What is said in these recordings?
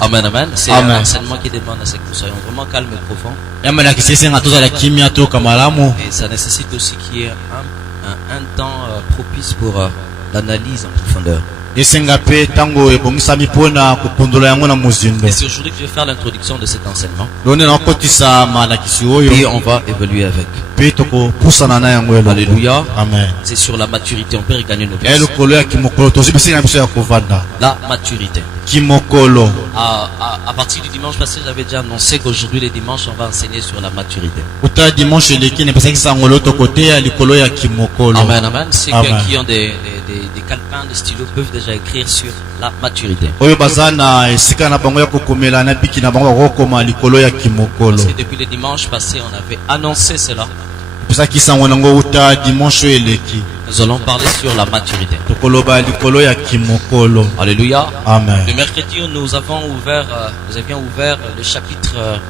Amen, amen. C'est un enseignement qui demande à ce que nous soyons vraiment calmes et profonds. Et ça nécessite aussi qu'il y ait un temps propice pour l'analyse en profondeur. Et c'est aujourd'hui que je vais faire l'introduction de cet enseignement. Et on va évoluer avec. Alléluia. Amen. C'est sur la maturité. On peut regagner nos places. La maturité. À partir du dimanche passé, j'avais déjà annoncé qu'aujourd'hui, les dimanches, on va enseigner sur la maturité. Amen, amen. Ceux qui ont des calepins, des stylos peuvent déjà écrire sur la maturité. Parce que depuis le dimanche passé, on avait annoncé cela. Nous allons parler sur la maturité. Alléluia. Amen. Le mercredi, nous avions ouvert le chapitre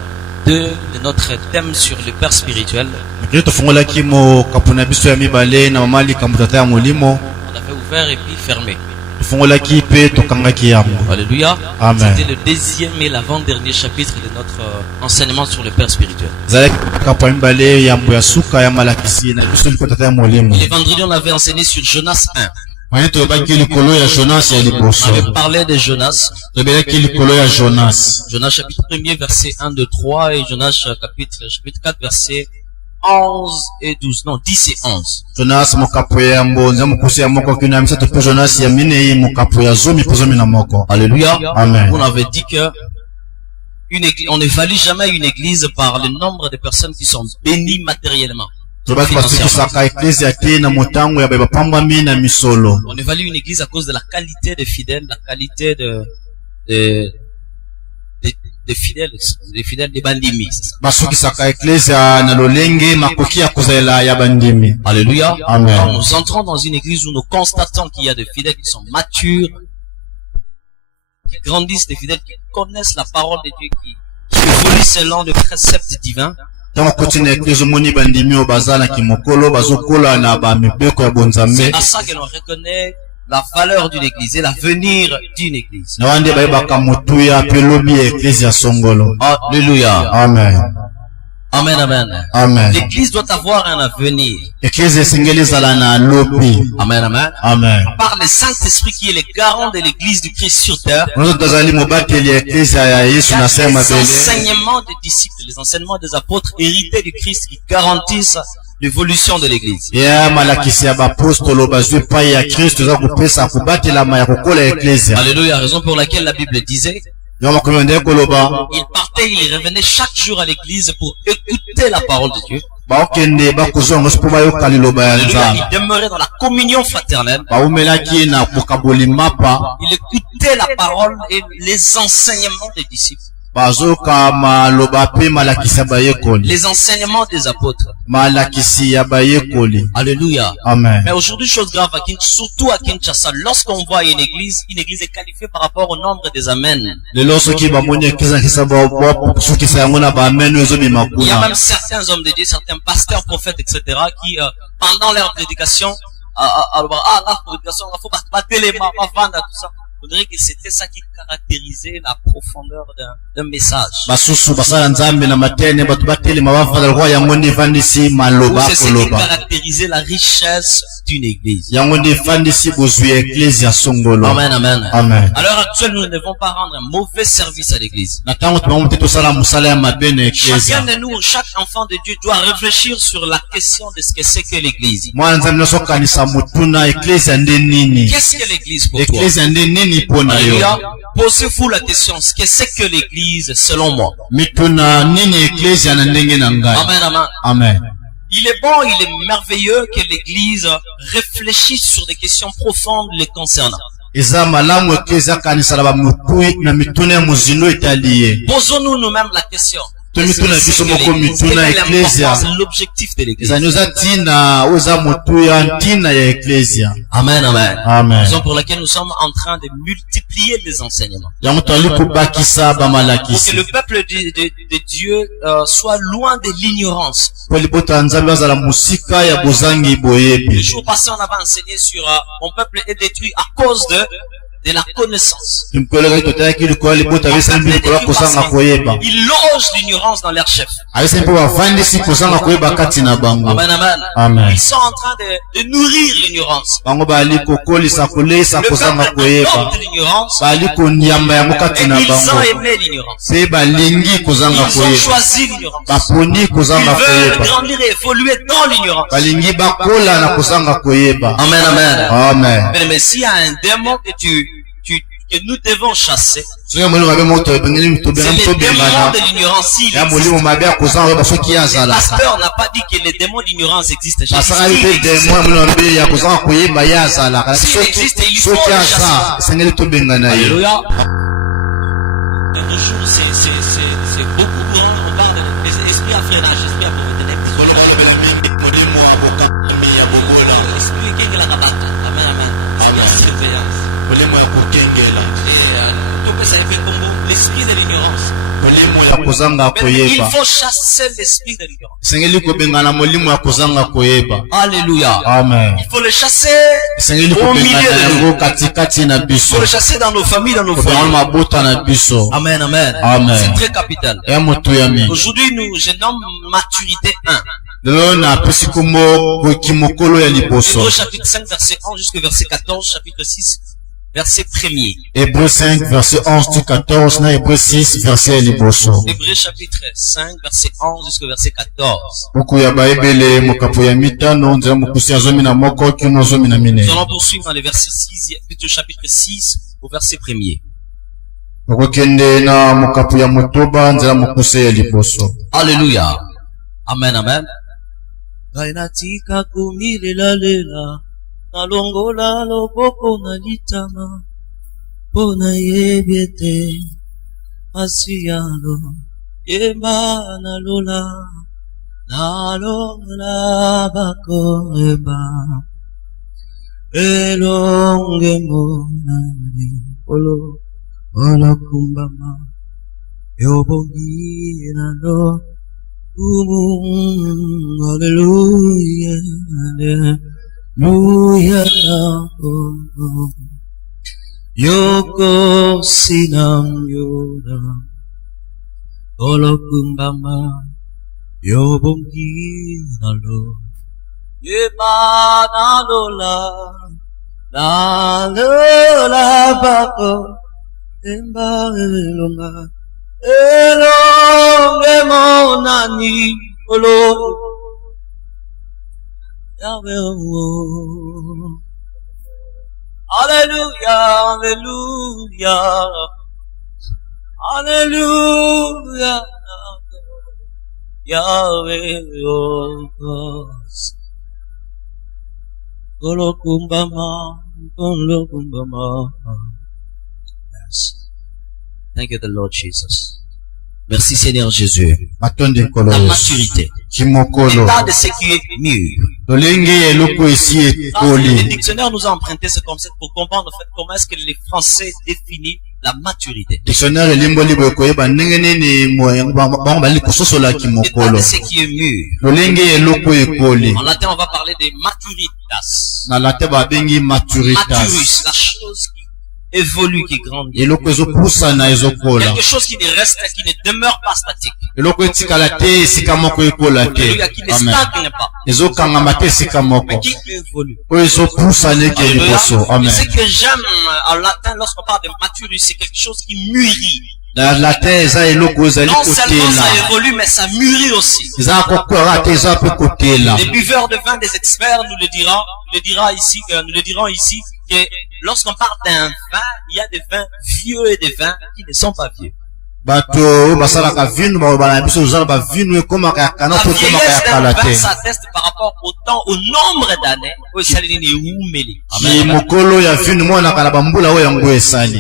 2 de notre thème sur le Père spirituel. On avait ouvert et puis fermé. Alléluia. Amen. C'était le deuxième et l'avant-dernier chapitre de notre enseignement sur le Père spirituel. Le vendredi, on avait enseigné sur Jonas 1. On avait parlé de Jonas. Jonas chapitre 1er verset 1, 2, 3 et Jonas chapitre 4 verset 11 et 12. Non, 10 et 11. Alléluia. Amen. On avait dit que on n'évalue jamais une église par le nombre de personnes qui sont bénies matériellement. On évalue une église à cause de la qualité des fidèles, la qualité des fidèles des bandimi. Alléluia. Amen. Quand nous entrons dans une église où nous constatons qu'il y a des fidèles qui sont matures, qui grandissent, des fidèles qui connaissent la parole de Dieu, qui évoluent selon le précepte divin. C'est à ça que l'on reconnaît la valeur d'une église et l'avenir d'une église. Alléluia. Amen. Amen, amen. Amen. L'église doit avoir un avenir. Amen, amen. Amen. Par le Saint-Esprit qui est le garant de l'église du Christ sur terre. Les enseignements des disciples, les enseignements des apôtres hérités du Christ qui garantissent l'évolution de l'église. Alléluia, raison pour laquelle la Bible disait il partait, il revenait chaque jour à l'église pour écouter la parole de Dieu. Alléluia, il demeurait dans la communion fraternelle. Il écoutait la parole et les enseignements des disciples. Les enseignements des apôtres. Alléluia. Amen. Mais aujourd'hui, chose grave, surtout à Kinshasa, lorsqu'on voit une église est qualifiée par rapport au nombre des amens. Il y a même certains hommes de Dieu, certains pasteurs, prophètes, etc., qui, pendant leur prédication, on dirait que c'était ça qui caractérisait la profondeur d'un message. C'est ce qui caractérisait la richesse d'une église. Amen, amen. Amen. À l'heure actuelle, nous ne devons pas rendre un mauvais service à l'église. Chacun de nous, chaque enfant de Dieu doit réfléchir sur la question de ce que c'est que l'église. Qu'est-ce que l'église pour toi? Alléluia. Posez-vous la question, ce que c'est que l'église selon moi? Amen, amen. Amen. Il est bon, il est merveilleux que l'église réfléchisse sur des questions profondes les concernant. Posons-nous nous-mêmes la question. Quel est l'objectif de l'église? Amen, amen. Amen. Raison pour laquelle nous sommes en train de multiplier les enseignements. Pour que le peuple de Dieu soit loin de l'ignorance. Le jour passé, on avait enseigné sur mon peuple est détruit à cause de la connaissance. Ils logent l'ignorance dans leur chef. Amen, amen. Amen. Ils sont en train de nourrir l'ignorance. Le peuple adopte l'ignorance et ils ont aimé l'ignorance. Ils ont choisi l'ignorance. Ils veulent grandir et évoluer dans l'ignorance. Amen, amen. Amen. Mais s'il y a un démon que nous devons chasser, c'est le démon de l'ignorance. Le pasteur n'a pas dit que les démons d'ignorance existent. S'il existe, il faut les chasser. Alléluia. De nos jours, c'est beaucoup grand. On parle des esprits à freinage, esprits à pauvreté. L'esprit qui est la rabatte. Amen, amen. L'esprit de l'ignorance. Il faut chasser l'esprit de l'ignorance. Alléluia. Amen. Il faut le chasser au milieu de nous. Il faut le chasser dans nos familles, dans nos foyers. Amen, amen. Amen. C'est très capital. Aujourd'hui, je nomme maturité 1. Hébreux chapitre 5, verset 11 jusqu'au verset 14, chapitre 6, verset 1er. Hébreux 5, verset 11 jusqu'au 14, Hébreux 6, verset liboso. Hébreux chapitre 5, verset 11 jusqu'au verset 14. Nous allons poursuivre dans le verset 6, plutôt chapitre 6, au verset 1er. Alléluia. Amen, amen. Natika kumilela lela nalongola loboko na litama pona yebete asiyalo yemba nalola nalola bako eba elonge monani olo ona kumbama yobongi nalo. Hallelujah, hallelujah. Yoko sinam yoda, olokumbama, yobongi nalo, yemana lola bako, emba elonga. Elonge monani olo Yahweh. Hallelujah, hallelujah, hallelujah. Yahweh, Kolokumbama. Yes. Thank you, the Lord Jesus. Merci Seigneur Jésus. La maturité. L'état de ce qui est mieux. Le dictionnaire nous a emprunté ce concept pour comprendre en fait comment est-ce que les Français définissent la maturité. L'état de ce qui est mieux. En latin, on va parler de maturitas. Maturus, la chose évolue, qui grandit. Quelque chose qui ne reste, qui ne demeure pas statique. Alléluia, qui ne stagne pas. Mais qui évolue. Alléluia. Et ce que j'aime en latin lorsqu'on parle de maturus, c'est quelque chose qui mûrit. Non seulement ça évolue, mais ça mûrit aussi. Les buveurs de vin des experts nous le diront ici, que lorsqu'on parle d'un vin, il y a des vins vieux et des vins qui ne sont pas vieux. La vieillesse d'un vin s'atteste par rapport au temps, au nombre d'années.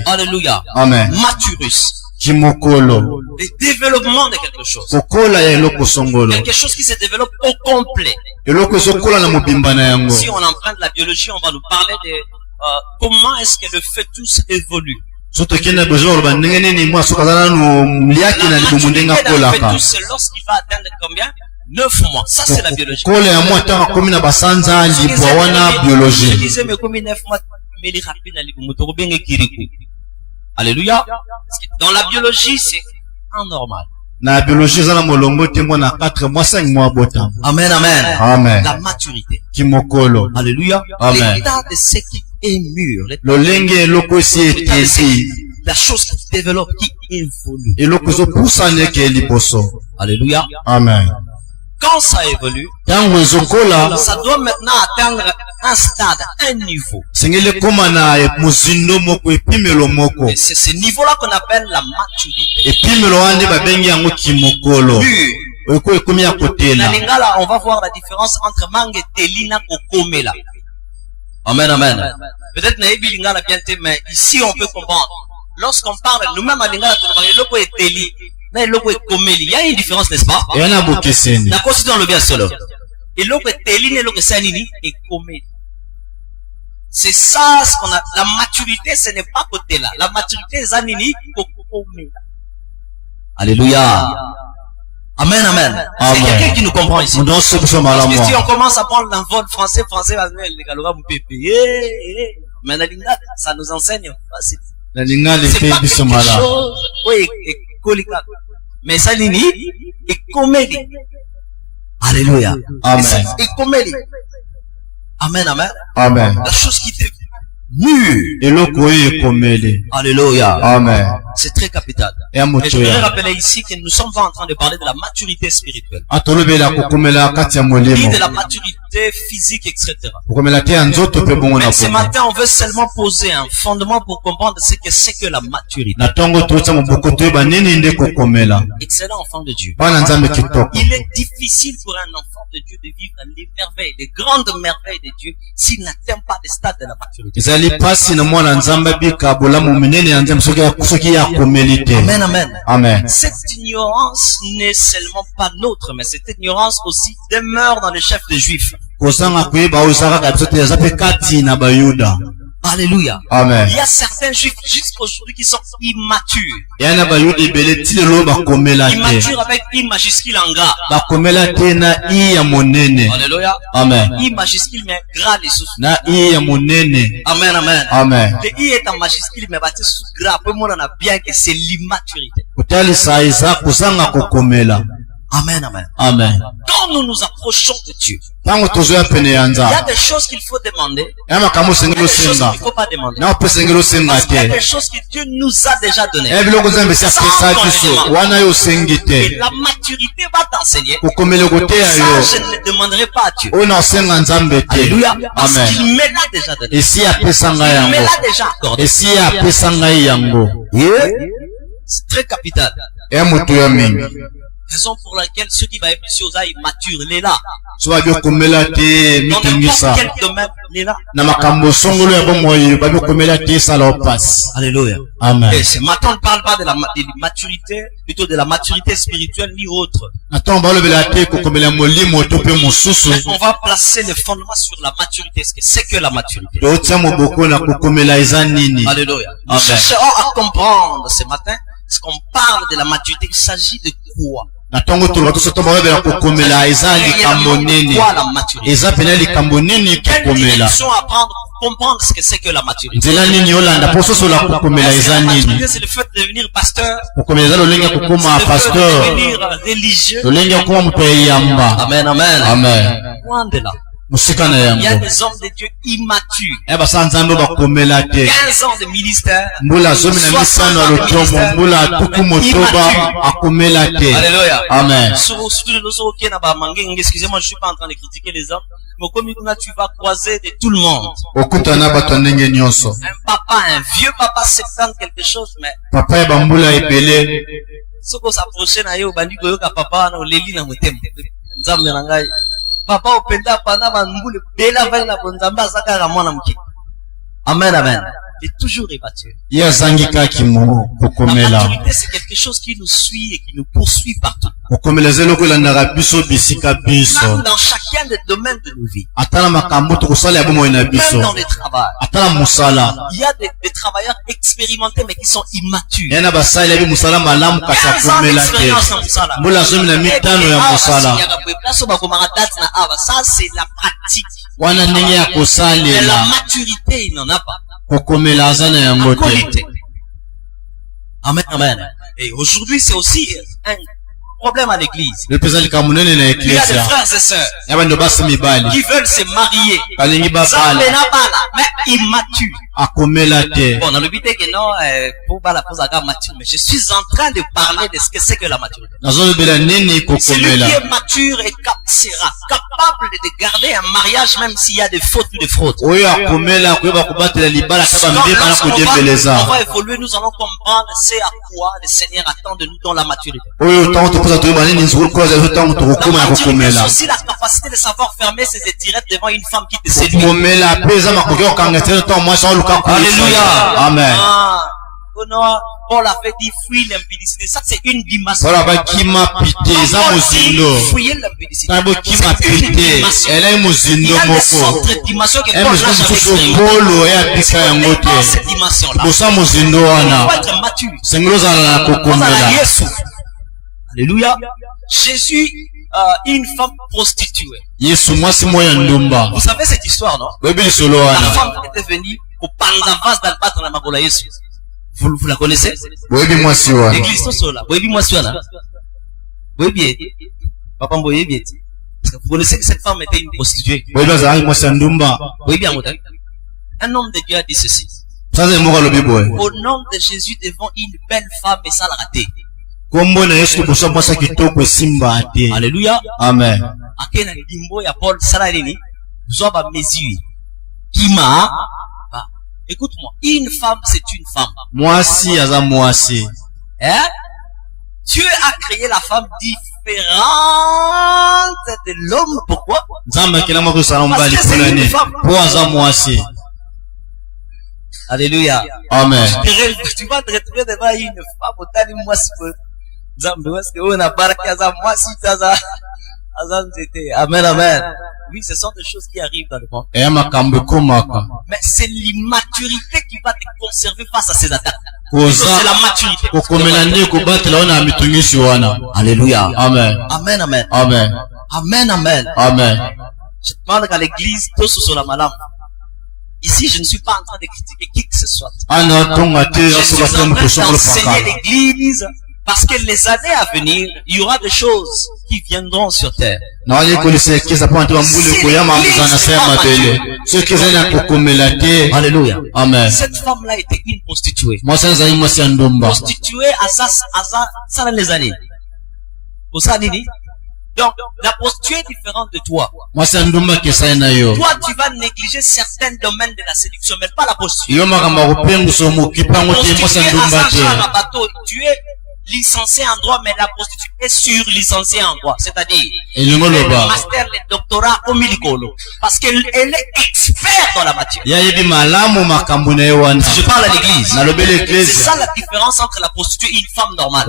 Alléluia. Amen. Maturus. Le développement de quelque chose. Quelque chose qui se développe au complet. Si on emprunte la biologie, on va nous parler de comment est-ce que le fœtus évolue. La maturité d'un fœtus, c'est lorsqu'il va atteindre combien? 9 mois. Ça, c'est la biologie. Je disais, mais combien 9 mois? Alléluia. Dans la biologie, c'est anormal. Na biologie zana molongo tembo na 4 mois 5 mois bota. Amen, amen. Amen. La maturité. Kimokolo. Alléluia. Amen. L'état de ce qui est mûr. Lolenge loko si eti. La chose qui se développe, qui évolue. Et loko zo poussane ke liboso. Alléluia. Amen. Quand ça évolue, Tango zokola. ça doit maintenant atteindre un stade, un niveau. Sengele komana e muzindo moko epimelo moko. Et c'est ce niveau-là qu'on appelle la maturité. Epimelo ande babengi yango kimokolo. Eko ekomi ya kotela. Na lingala, on va voir la différence entre mange telina kokomela. Amen, amen. Peut-être na ebi lingala bien te, mais ici on peut comprendre. Lorsqu'on parle, nous-mêmes à lingala, on parle loko et teli. Il y a une différence, n'est-ce pas? D'accord, c'est dans le bien seul. Et l'autre est téline et l'autre est sanini et comédie. C'est ça ce qu'on a. La maturité, ce n'est pas côté là. La maturité, c'est sanini et comédie. Alléluia. Amen, amen. C'est quelqu'un qui nous comprend ici. Parce que si on commence à prendre l'envol français, les galois vous payer. Mais ça nous enseigne. C'est pas quelque chose. Oui, mais ça nini et comédie. Alléluia. Amen. Et comédie. Amen, amen. Amen. La chose qui est mûre. Et loko e komeli. Alléluia. Amen. C'est très capital. Et je voudrais rappeler ici que nous ne sommes pas en train de parler de la maturité spirituelle. Ni de la maturité physique, etc. Mais ce matin, on veut seulement poser un fondement pour comprendre ce que c'est que la maturité. Excellent enfant de Dieu. Il est difficile pour un enfant de Dieu de vivre les merveilles, les grandes merveilles de Dieu s'il n'atteint pas le stade de la maturité. Amen, amen. Amen. Cette ignorance n'est seulement pas nôtre, mais cette ignorance aussi demeure dans les chefs des Juifs. Alléluia. Amen. Il y a certains Juifs jusqu'aujourd'hui qui sont immatures. Immatures avec I majuscule en gras. Alléluia. Amen. I majuscule mais gras les sous. Amen, amen. Amen. Le I est en majuscule mais bâti sous gras. Peu monde en a bien que c'est l'immaturité. Amen, amen. Amen. Quand nous nous approchons de Dieu, il y a des choses qu'il faut demander. Il y a des choses qu'il ne faut pas demander. Parce qu'il y a des choses que Dieu nous a déjà données. Et la maturité va t'enseigner. Ça, je ne le demanderai pas à Dieu. Alléluia. Parce qu'il me l'a déjà donné. Il me l'a déjà accordé. C'est très capital. Raison pour laquelle ceux qui va être ici aux immatures, il est là. Dans n'importe quel domaine, il est là. Alléluia. Amen. Et ce matin, on ne parle pas de la maturité, plutôt de la maturité spirituelle ni autre. Mais on va placer le fondement sur la maturité. Ce que c'est que la maturité. Alléluia. Nous chercherons à comprendre ce matin, ce qu'on parle de la maturité, il s'agit de quoi? Na tongo tu watu soto mawe ya kukomela ezali kamboneni ezapena kamboneni kukomela comprendre ce que c'est que la maturité. Nzela nini yolanda poso sola kukomela ezani c'est le fait de devenir pasteur. Kukomela lolenga kukoma pasteur. Devenir religieux. Lolenga kuwa mtu yamba. Amen, amen. Amen. Wandela. Il y a des hommes de Dieu immatures. 15 ans de ministère. Alléluia. Amen. Excusez-moi, je suis pas en train de critiquer les hommes. Mais comme tu vas croiser de tout le monde. Un papa, un vieux papa, 70 quelque chose, mais. Papa est bamboula épelé. Ce qu'on s'approche na yo bandi koyoka papa na oleli na motema. Nzambe na ngai. Papa openda pana bambule bela vale na bonzamba saka la mwana mke. Amen, amen. Et toujours immature. La maturité, c'est quelque chose qui nous suit et qui nous poursuit partout. Même dans chacun des domaines de nos vies. Même dans les travails. Il y a des travailleurs expérimentés mais qui sont immatures. 15 ans d'expérience dans ça, c'est la pratique. Mais la maturité, il n'en a pas. Amen, amen. Et aujourd'hui, c'est aussi un problème à l'église. Il y a des frères et sœurs qui veulent se marier. Mais immatures. Bon, dans le but est que non, pour pas la pose à mature, mais je suis en train de parler de ce que c'est que la maturité. Celui qui est mature sera capable de garder un mariage même s'il y a des fautes ou des fraudes. On va évoluer, nous allons comprendre c'est à quoi le Seigneur attend de nous dans la maturité. La maturité, c'est aussi la capacité de savoir fermer ses étirettes devant une femme qui te séduit. Alléluia. Amen. Paul avait dit fuis l'impudicité. Ça, c'est une dimension. Fuir l'impudicité. Il y a des autres dimensions que Paul n'a jamais exprimées. Cette dimension-là. Il faut être mature. Alléluia. Jésus, une femme prostituée. Vous savez cette histoire, non? La femme était venue au Panzavas d'Albâtre dans la Magola Yesu. Vous la connaissez? L'église Tosola. Papa Mboye bien. Vous connaissez que cette femme était une prostituée. Un homme de Dieu a dit ceci. Au nom de Jésus devant une belle femme et ça l'a raté. Alléluia. Amen. Akena limbo ya Paul Salalini. Zoba mesure. Kima. Écoute-moi, une femme, c'est une femme. Moisi, aza moisi. Hein? Dieu a créé la femme différente de l'homme. Pourquoi? Parce que c'est une femme. Alléluia. Amen. Tu vas te retrouver devant une femme au tali moisi. Amen, amen. Oui, ce sont des choses qui arrivent dans le monde. Mais c'est l'immaturité qui va te conserver face à ces attaques. C'est la maturité. Alléluia. Amen. Amen, amen. Amen. Amen, amen. Amen. Je parle qu'à l'église, tous sous la malade. Ici, je ne suis pas en train de critiquer qui que ce soit. Je suis en train d'enseigner l'église. Parce que les années à venir, il y aura des choses qui viendront sur terre. Alléluia. Amen. Cette femme-là était une prostituée. Prostituée à ça dans les années. Pour ça, Nini. Donc, la prostituée est différente de toi. Toi, tu vas négliger certains domaines de la séduction, mais pas la prostituée. Tu es licencié en droit, mais la prostituée est sur-licenciée en droit. C'est-à-dire, le master, le doctorat au Milikolo. Parce qu'elle est experte dans la matière. Je parle à l'église. C'est ça la différence entre la prostituée et une femme normale.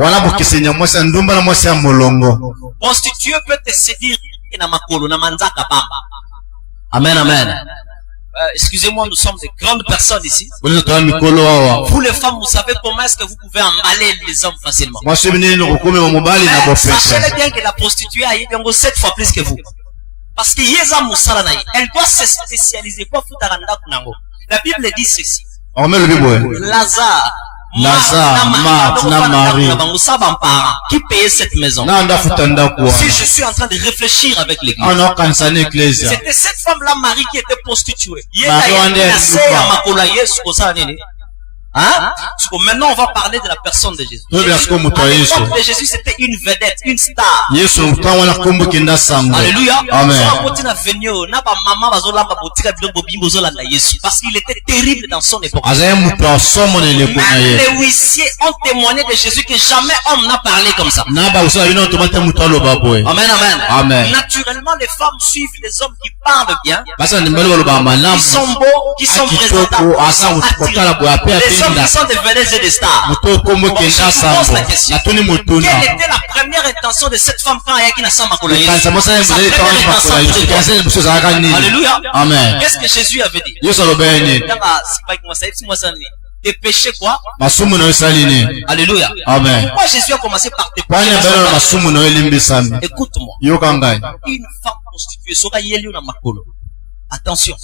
Prostituée peut te séduire na makolo, na manzaka bamba. Amen, amen. Excusez-moi, nous sommes de grandes personnes ici. Vous les femmes, vous savez comment est-ce que vous pouvez emballer les hommes facilement. Sachez bien que la prostituée a eu 7 fois plus que vous. Parce que elle doit se spécialiser. La Bible dit ceci. Lazare, Marthe, Marie, qui payait cette maison? Si je suis en train de réfléchir avec l'église, c'était cette femme-là, Marie, qui était prostituée. Hein? Maintenant, on va parler de la personne de Jésus. L'époque de Jésus, c'était une vedette, une star. Alléluia. Amen. Parce qu'il était terrible dans son époque. Même les huissiers ont témoigné de Jésus que jamais homme n'a parlé comme ça. Amen, amen. Amen. Naturellement, les femmes suivent les hommes qui parlent bien, qui sont beaux, qui sont présentables, les hommes qui sont des vedettes et des stars. Je vous pose la question. Quelle était la première intention de cette femme quand elle a Alléluia. Amen. Qu'est-ce que Jésus avait dit? Tes péchés quoi? Alléluia. Amen. Pourquoi Jésus a commencé par tes péchés? Écoute-moi. Une femme prostituée sera yéliou na makolo. Attention.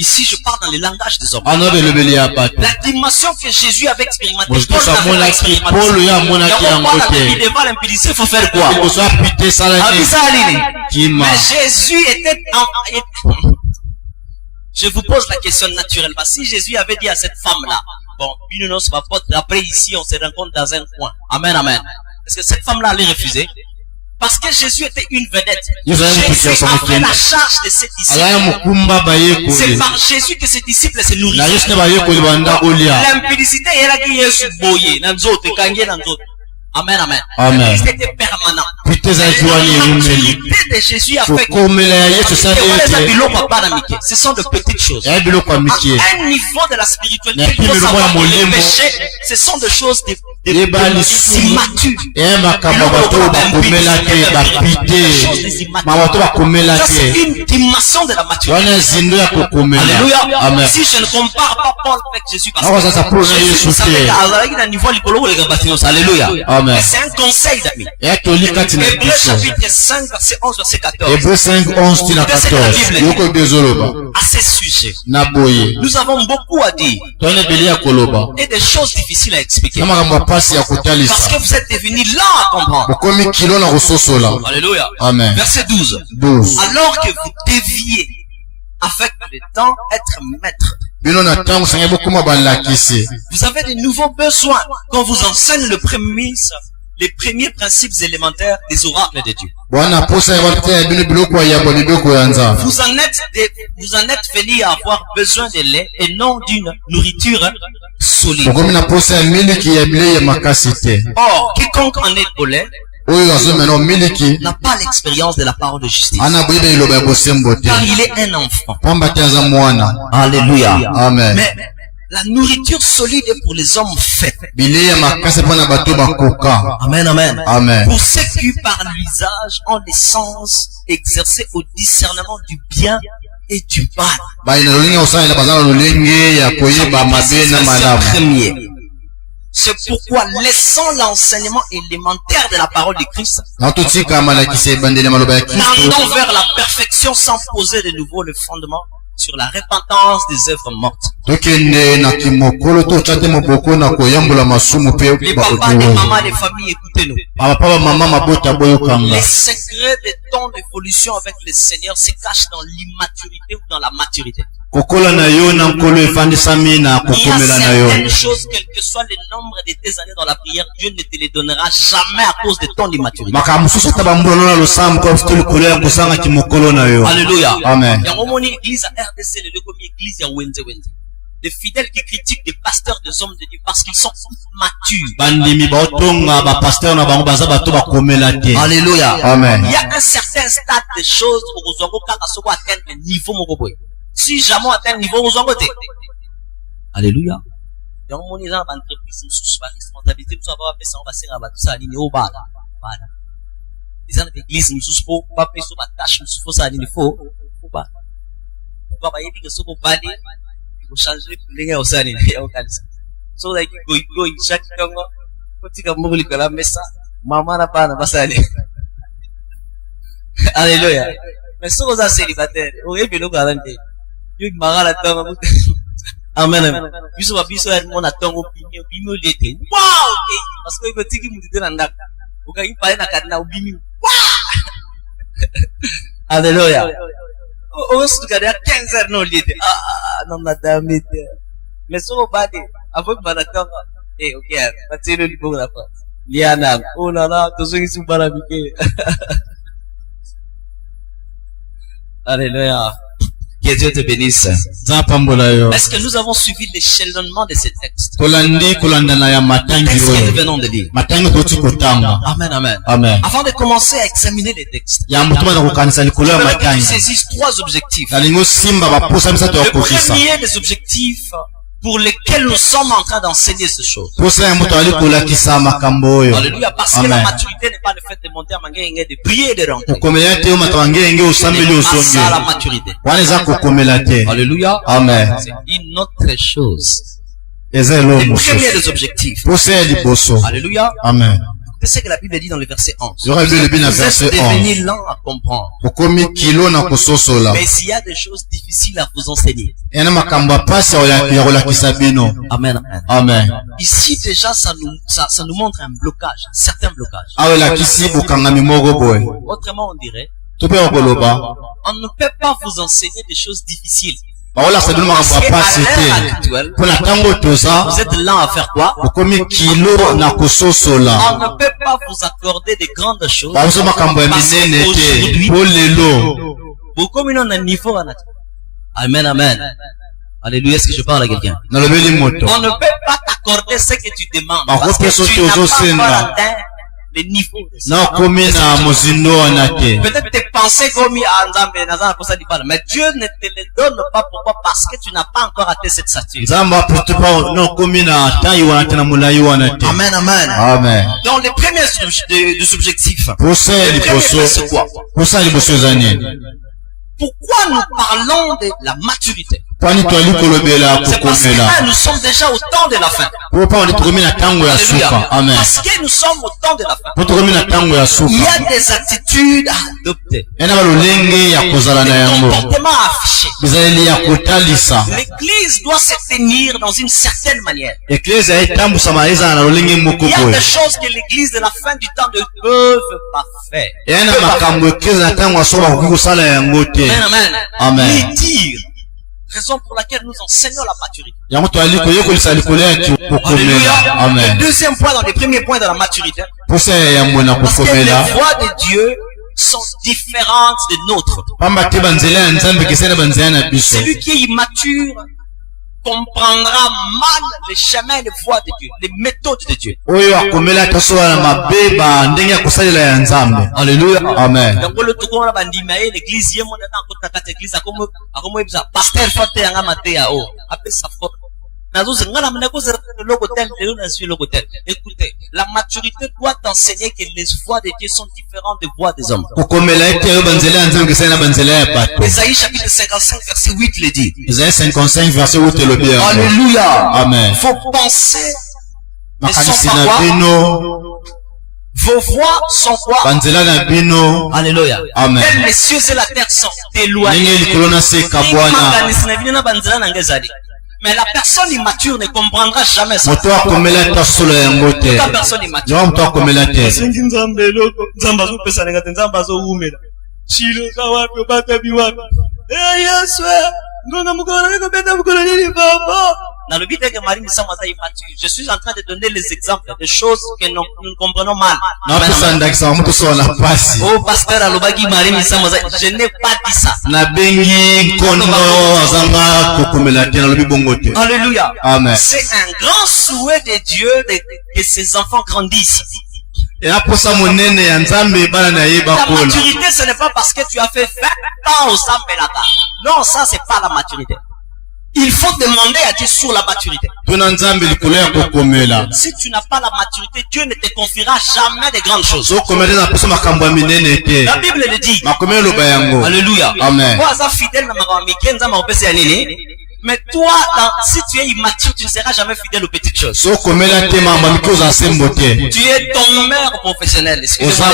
Ici, je parle dans le langage des hommes. La dimension que Jésus avait expérimentée, Paul l'avait expérimentée. Devant l'impudicité, il faut faire quoi? Mais Jésus était Je vous pose la question naturellement. Si Jésus avait dit à cette femme-là, bon, après ici, on se rencontre dans un coin. Amen, amen. Est-ce que cette femme-là allait refuser? Parce que Jésus était une vedette. Jésus avait la charge de ses disciples. C'est par Jésus que ses disciples se nourrissaient. L'impudicité, elle a dit Jésus boyé. Amen, amen. Amen. C'était permanent. L'autorité de Jésus a fait ce sont de petites choses. À un niveau de la spiritualité, il faut savoir que les péchés, ce sont des choses immatures. C'est une dimension de la maturité. Alléluia. Si je ne compare pas Paul avec Jésus, parce que Jésus savait qu'à un niveau, alléluia. Amen. C'est un conseil d'amis. Hébreux chapitre 5, verset 11, verset 14. Hébreux 5, 11, 14. À ce sujet, nous avons beaucoup à dire. Et des choses difficiles à expliquer. Parce que vous êtes devenus là à comprendre. Alléluia. Amen. Verset 12. Alors que vous deviez, avec le temps, être maître. Vous avez de nouveaux besoins qu'on vous enseigne les premiers principes élémentaires des oracles de Dieu. Vous en êtes venus à avoir besoin de lait et non d'une nourriture solide. Or, quiconque en est au lait n'a pas l'expérience de la parole de justice. Car il est un enfant. Alléluia. Amen. Mais la nourriture solide est pour les hommes faits. Amen, amen. Amen. Pour ceux qui par l'usage ont des sens exercés au discernement du bien et du mal. C'est pourquoi, laissant l'enseignement élémentaire de la parole de Christ, tendons vers la perfection sans poser de nouveau le fondement sur la repentance des œuvres mortes. Les papas, les mamans, les familles, écoutez-nous. Les secrets des temps d'évolution avec le Seigneur se cachent dans l'immaturité ou dans la maturité. Il y a certaines choses, quel que soit le nombre de tes années dans la prière, Dieu ne te les donnera jamais à cause de ton immaturité. Alléluia. Amen. Des fidèles qui critiquent des pasteurs, des hommes de Dieu parce qu'ils sont matures. Alléluia. Amen. Il y a un certain stade de choses où vous allez atteindre le niveau mogoboy. Si jamais atteint le niveau, vous en côté. Alléluia. Il y a un monde qui a une entreprise, une responsabilité, nous avons appelé ça, on va se faire tout ça, il y a un bas. Ils ont une église, nous avons pas appelé ça, tâche, nous avons ça, il faut. Pourquoi? Pourquoi? Il y a des choses qui vont il faut changer pour les gens au sein, il y a un calme. So, like, go, chaque temps, quand tu as mouru, que la messe, maman n'a pas, n'a pas ça. Alléluia. Mais si vous êtes célibataire, vous avez bien le garanti. Dieu m'a la tongue. Amen. Biso mon attend opinion, bimo l'été. Wow! Parce que il veut dire qu'il me dit dans la. Au cas où il parle na kadna obimi. Alléluia. On se regarde à 15 heures non l'été. Ah, non madame. Mais si vous badi, avant que mon attend. Eh, ok, vas-y le bon la fois. Liana, oh là là, tous ceux qui sont pas habitués. Alléluia. Que Dieu te bénisse. Est-ce que nous avons suivi l'échelonnement de ces textes? Qu'est-ce que nous venons de dire? Amen, amen. Amen. Avant de commencer à examiner les textes, je saisis trois objectifs. Le premier des objectifs pour lesquels nous sommes en train d'enseigner ces choses. Alléluia, parce que la maturité n'est pas le fait de monter à Mangenge, de prier et de rentrer. C'est ça la maturité. Alléluia. Amen. C'est une autre chose. Le premier des objectifs. Alléluia. Amen. C'est ce que la Bible dit dans le verset 11. Vous êtes devenus lents à comprendre. Mais s'il y a des choses difficiles à vous enseigner. Amen. Amen. Ici déjà, ça nous montre un blocage, un certain blocage. Autrement, on dirait, on ne peut pas vous enseigner des choses difficiles. Parce qu'à l'heure actuelle, vous êtes lent à faire quoi? On ne peut pas vous accorder de grandes choses. Parce qu'aujourd'hui, vous comme on a un niveau à nature. Amen, amen. Alléluia, est-ce que je parle à quelqu'un? On ne peut pas t'accorder ce que tu demandes. Parce que tu n'as pas encore atteint le niveau. Peut-être tes pensées comme mais Dieu ne te les donne pas. Pourquoi? Parce que tu n'as pas encore atteint cette stature. Amen, amen. Amen. Donc les premiers des objectifs. C'est quoi? Pourquoi nous parlons de la maturité? C'est parce que là, nous sommes déjà au temps de la fin. Amen. Parce que nous sommes au temps de la fin. Il y a des attitudes à adopter. Des comportements à afficher. L'église doit se tenir dans une certaine manière. Il y a des choses que l'église de la fin du temps ne peut pas faire. Amen. Amen. Ni dire. Raison pour laquelle nous enseignons la maturité. Amen. Le deuxième point dans les premiers points de la maturité. Parce que les voies de Dieu sont différentes des nôtres. Celui qui est immature comprendra mal les chemins et les voies de Dieu, les méthodes de Dieu. Alléluia. Amen. Écoutez, la maturité doit enseigner que les voies de Dieu sont différentes des voies des hommes. Ésaïe chapitre 55 verset 8 le dit. Ésaïe 55 verset 8 le dit. Alléluia. Amen. Vos pensées ne sont pas quoi? Vos voix sont quoi? Alléluia. Amen. Même les cieux et la terre sont éloignés. Mais la personne immature ne comprendra jamais ça. La personne immature. Dans le but que Marie nous sommes immatures, je suis en train de donner les exemples des choses que nous comprenons mal. Oh, pasteur Alobagi Marie nous sommes je n'ai pas dit ça. Alléluia. Amen. C'est un grand souhait de Dieu que ses enfants grandissent. La maturité, ce n'est pas parce que tu as fait 20 ans au Sambelaka. Non, ça, c'est pas la maturité. Il faut demander à Dieu sur la maturité. Si tu n'as pas la maturité, Dieu ne te confiera jamais de grandes choses. La Bible le dit. Alléluia. Amen. Mais toi, si tu es immature, tu ne seras jamais fidèle aux petites choses. Tu es tombeur professionnel. Excusez-moi.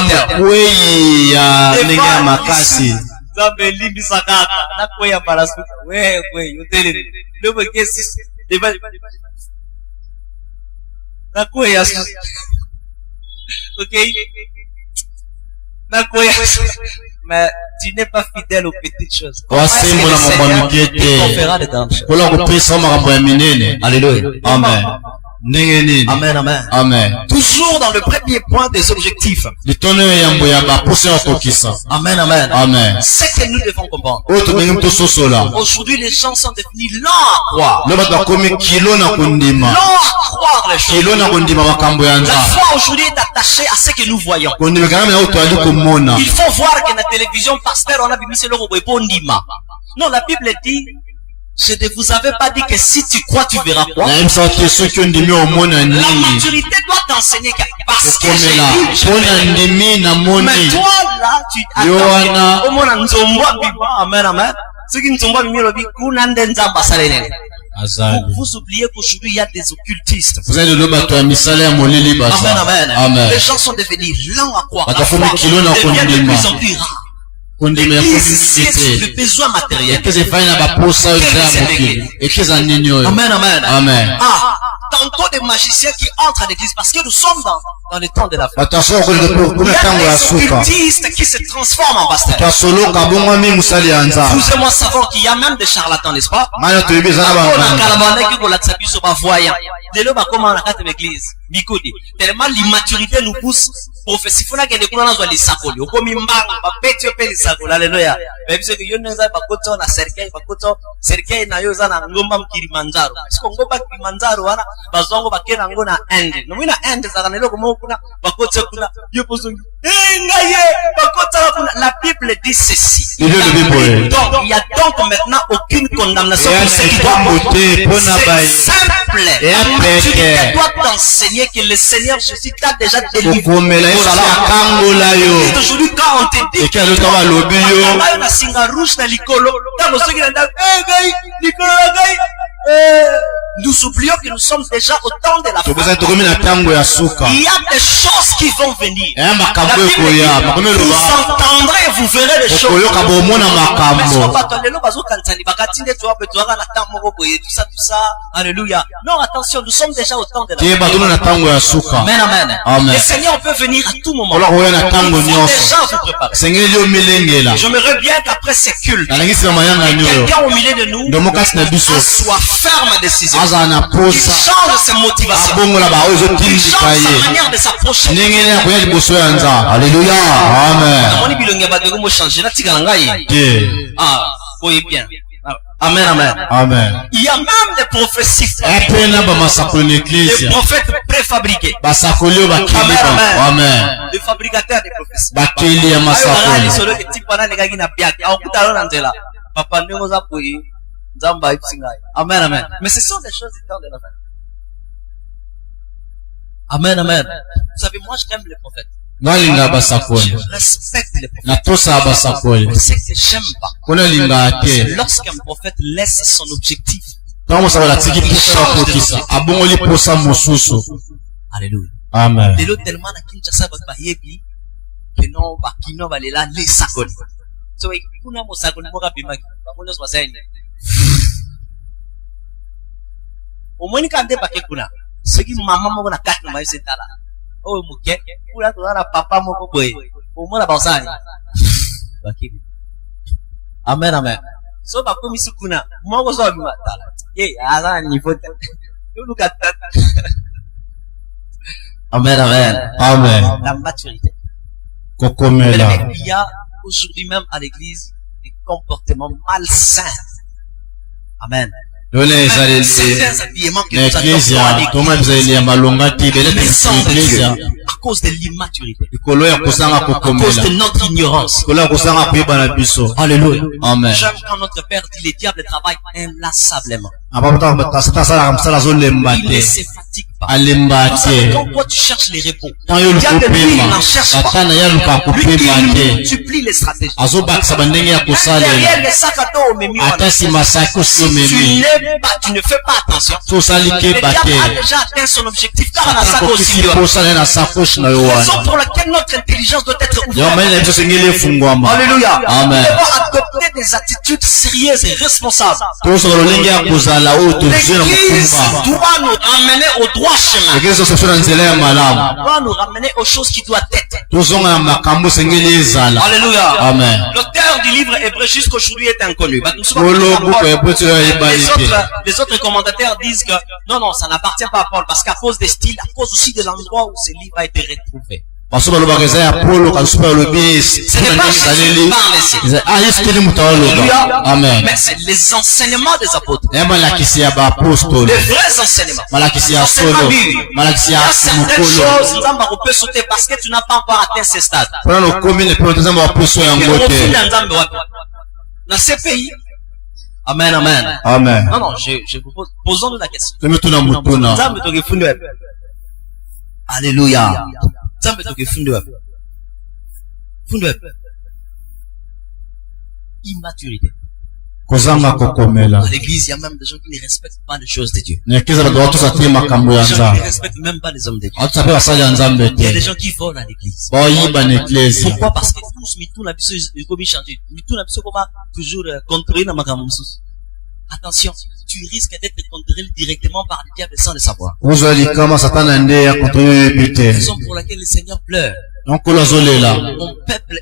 Mais tu n'es pas fidèle aux petites choses. Alléluia. Amen. Amen, amen. Amen. Toujours dans le premier point des objectifs. Amen, amen. Amen. C'est que nous devons comprendre. Aujourd'hui, les gens sont devenus lents à croire. Lents à croire les choses. La foi aujourd'hui est attachée à ce que nous voyons. Il faut voir que la télévision, pasteur, on a vu ce logo. Non, la Bible dit, je ne vous avais pas dit que si tu crois, tu verras quoi. La maturité doit t'enseigner parce que j'ai dit, mais toi là, tu attends. Amen, amen. Ce qui nous Vous oubliez qu'aujourd'hui il y a des occultistes. Amen, amen. Les gens sont devenus lents à croire. La foi devient de plus en plus rare. L'église, c'est le besoin matériel. Amen, amen. Amen. Tantôt des magiciens qui entrent à l'église parce que nous sommes dans le temps de la foi. Il y a des occultistes qui se transforment en pasteurs. Vous et moi savons qu'il y a même des charlatans, n'est-ce pas? Tellement l'immaturité nous pousse. Prophétie fona kende kuna nazo lisakoli okomi mbango bapeti ope lisakoli haleluya bebise ke yone za bakoto na serikali na yo za na ngomba mkilimanjaro siko ngomba kilimanjaro wana bazongo bakena ngona ende no mina ende za kanelo komo kuna bakoto kuna yo pozongi ngaye bakoto kuna la Bible dit ceci. Donc il y a donc maintenant aucune condamnation pour ceux qui doivent simple. Tu dois t'enseigner que le Seigneur Jésus t'a déjà délivré. Aujourd'hui quand on te dit que na singa rouge na likolo tango soki na ndako likolo ngai nous oublions que nous sommes déjà au temps de la fin. Il y a des choses qui vont venir. Vous entendrez et vous verrez des choses. Alléluia. Non, attention, nous sommes déjà au temps de la fin. Amen, amen. Le Seigneur peut venir à tout moment. Il faut déjà vous préparer. J'aimerais bien qu'après ces cultes, quelqu'un au milieu de nous soit ferme à décision. Il change ses motivations. Il change sa manière de s'approcher. Alléluia. Amen. Amen, amen. Amen. Il y a même des prophéties. Des prophètes préfabriqués. Amen. Des fabricateurs de prophéties. Amen, amen. Mais ce sont des choses du temps de la fin. Amen, amen. Vous savez, moi j'aime les prophètes. Je respecte les prophètes. Mais ce que j'aime pas, c'est lorsqu'un prophète laisse son objectif. Alléluia. Amen. De l'autre tellement na Kinshasa bayebi que non bakino balela les sakoli. So kuna mo sakoli mo kabimaki. Bamono so basaini. Omoni kande bake kuna. Seki mama moko na kati na setala. Oh muke, kula to na papa moko boy. Omona basani. Bakibi. Amen, amen. So bakomi sikuna. Moko so bimatala. Ala ni fote. You look at that. Amen, amen. Amen. La maturité. Kokomela. Il y a aujourd'hui même à l'église des comportements malsains. Amen. Certains habillements que nous adoptons à l'église à cause de l'immaturité, à cause de notre ignorance. Alléluia. Amen. J'aime quand notre Père dit le diable travaille inlassablement. Il ne se fatigue pas. Quand toi tu cherches les repos, le diable lui n'en cherche pas. Lui il multiplie les stratégies. Derrière les sacs à dos au milieu, tu ne fais pas attention. Le diable a déjà atteint son objectif car on a sac aussi. Raison pour laquelle notre intelligence doit être ouverte. Alléluia. Amen. Nous devons adopter des attitudes sérieuses et responsables. L'église doit nous ramener au droit chemin. Doit nous ramener aux choses qui doivent être. Alléluia. Amen. L'auteur du livre hébreu jusqu'aujourd'hui est inconnu. Les autres commentateurs disent que non, ça n'appartient pas à Paul parce qu'à cause des styles, à cause aussi de l'endroit où ce livre a été retrouvé. Ce n'est pas juste Amen. mais c'est les enseignements des apôtres. Les vrais enseignements. Il y a certaines choses on peut sauter parce que tu n'as pas encore atteint ce stade. Dans ces pays. Amen, amen. Amen. Non, je vous pose, posons-nous la question. Alléluia. Immaturité. Dans l'église, il y a même des gens qui ne respectent pas les choses de Dieu. Les gens ne respectent même pas les hommes de Dieu. Il y a des gens qui volent à l'église. Pourquoi? Parce que tous, toujours contrôler dans ma gamme. Attention, tu risques d'être contrôlé directement par le diable sans le savoir. Raison pour laquelle le Seigneur pleure. Mon peuple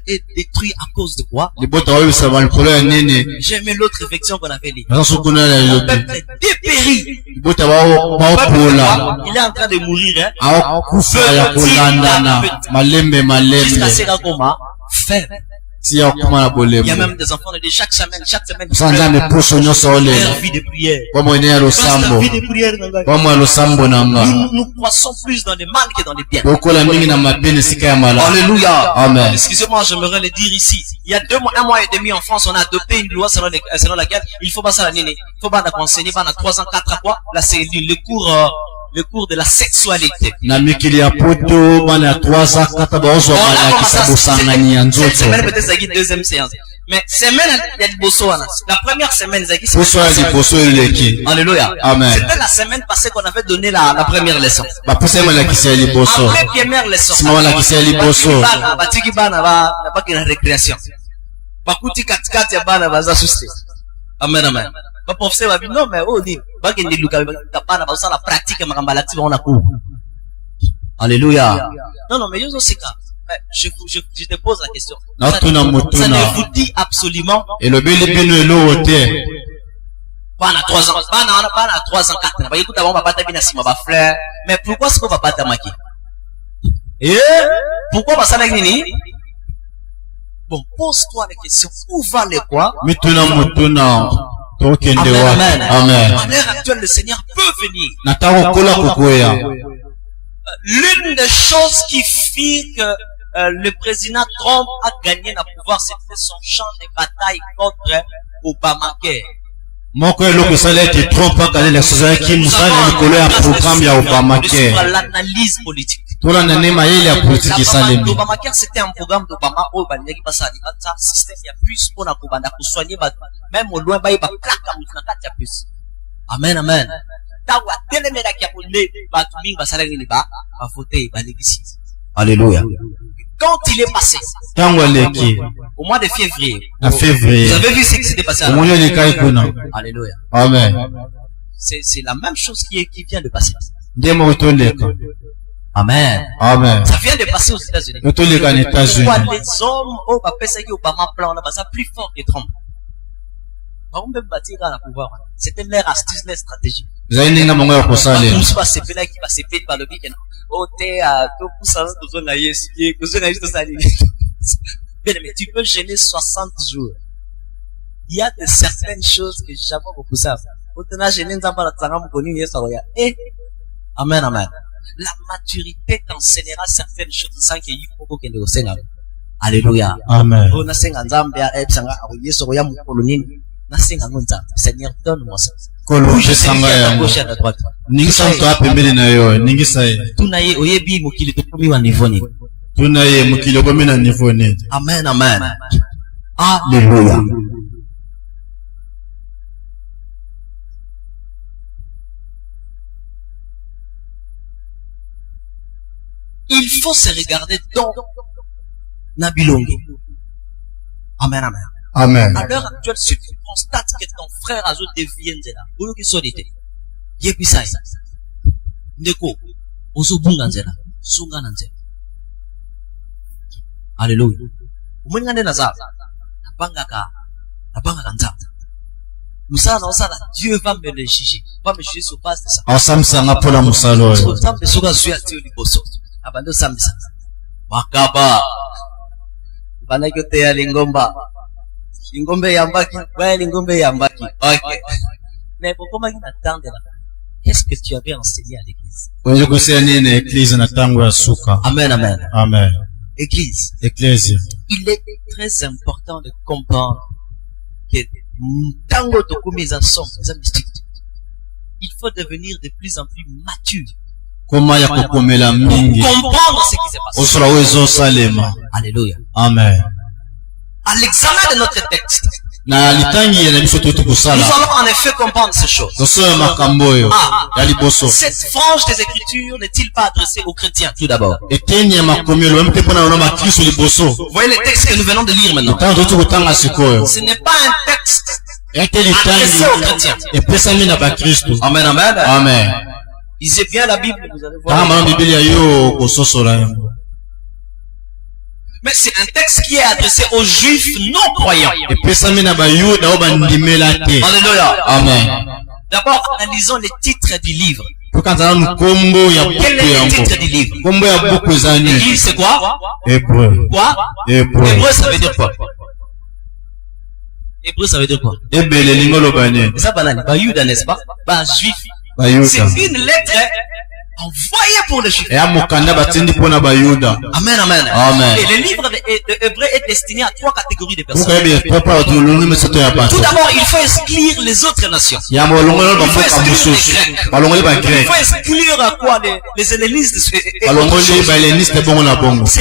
est détruit à cause de quoi? J'ai aimé l'autre réflexion qu'on avait lue. Mon peuple est dépéri. Il est en train de mourir, jusqu'à ce qu'on faible. Il y a même des enfants de chaque semaine, leur vie de prière. Nous croissons plus dans le mal que dans le bien. Alléluia. Amen. Excusez-moi, j'aimerais le dire ici. Il y a 1 mois et demi en France, on a adopté une loi selon laquelle il faut passer à la nini. Il faut pas enseigner pendant 3 ans, 4 ans, quoi. Là, c'est le cours de la sexualité. Cette semaine, peut-être, c'est la deuxième séance. Mais semaine, il y a du bosso. La première semaine, c'est Alléluia. Amen. C'était la semaine passée qu'on avait donné la première leçon. Après première leçon. Récréation. Amen, amen. Non, mais la pratique, alléluia. Non, mais je te pose la question. Ça ne vous dit absolument. Et le pas à 3 ans, pas à 3 ans, 4 ans. Mais pourquoi est-ce qu'on va pas t'amaki? Pourquoi pas ça avec Nini? Bon, pose-toi la question. Où va les quoi? Amen, amen. Amen. À l'heure actuelle, le Seigneur peut venir. L'une des choses qui fit que le président Trump a gagné le pouvoir, c'était son champ de bataille contre Obamacare. L'analyse politique. L'Obamacare, c'était un programme d'Obama où il système il y a plus pour soigner, même au loin, il y a plus. Amen, amen. Alléluia. Quand il est passé, au mois de février, vous avez vu ce qui s'était passé? Alléluia. Amen. C'est la même chose qui vient de passer. Amen. Amen. Ça vient de passer aux États-Unis. Pourquoi les hommes au Obama plan ça plus fort que Trump? C'était leur astuce, leur stratégie. Tout va se faire là qui va se faire par le week-end. Oh, t'es à tout ça, mais tu peux gêner 60 jours. Il y a de certaines choses que jamais beaucoup savent. Amen, amen. La maturité t'enseignera certaines choses sans qu'il y ait beaucoup de Seigneur. Alléluia. Amen. Seigneur, donne-moi ça. Bouge à gauche et à droite. Amen, amen. Alléluia. Il faut se regarder dans Nabilongi. Amen, amen. Amen. À l'heure actuelle, si tu constates que ton frère a devient de là, ou que soit été, yebisai, ndeko, ozo bunga nzela, sunga nzela. Alléluia. Umengane na za, napanga kanza. Musala osala, Dieu va me le juger. Va me juger sur base de ça. Asamsanga pola musalo. Sambe suga suya tio liboso. Abando samisa. Makaba. Bana yote ya lingomba. Lingombe yambaki, ouais, lingombe yambaki. Ok. Mais pourquoi il attendait là? Qu'est-ce que tu avais enseigné à l'église? Amen, amen. Amen. Église. Église. Il est très important de comprendre que tango to commis en somme, il faut devenir de plus en plus mature. Pour comprendre ce qui s'est passé. Alléluia. Amen. À l'examen de notre texte, Nous allons en effet comprendre ces choses. Cette frange des Écritures n'est-il pas adressée aux chrétiens tout d'abord? Vous voyez les textes que nous venons de lire maintenant. Ce n'est pas un texte adressé aux chrétiens. Amen, amen. Amen. Lisez bien la Bible, vous allez voir. Mais c'est un texte qui est adressé aux juifs non croyants. Alléluia. Amen. D'abord, analysons les titres du livre. Quel est le titre du livre? Le livre, c'est quoi? Hébreu. Quoi? Hébreu, ça veut dire quoi? Hébreu, ça veut dire quoi? C'est ça, banane. Bayouda, n'est-ce pas? Juif. C'est une lettre envoyée pour les juifs. Amen, amen. Amen. Et le livre de Hébreu est destiné à 3 catégories de personnes. Tout d'abord, il faut exclure les autres nations. Il faut exclure les Grecs. Il faut exclure quoi? Les hellénistes. Ce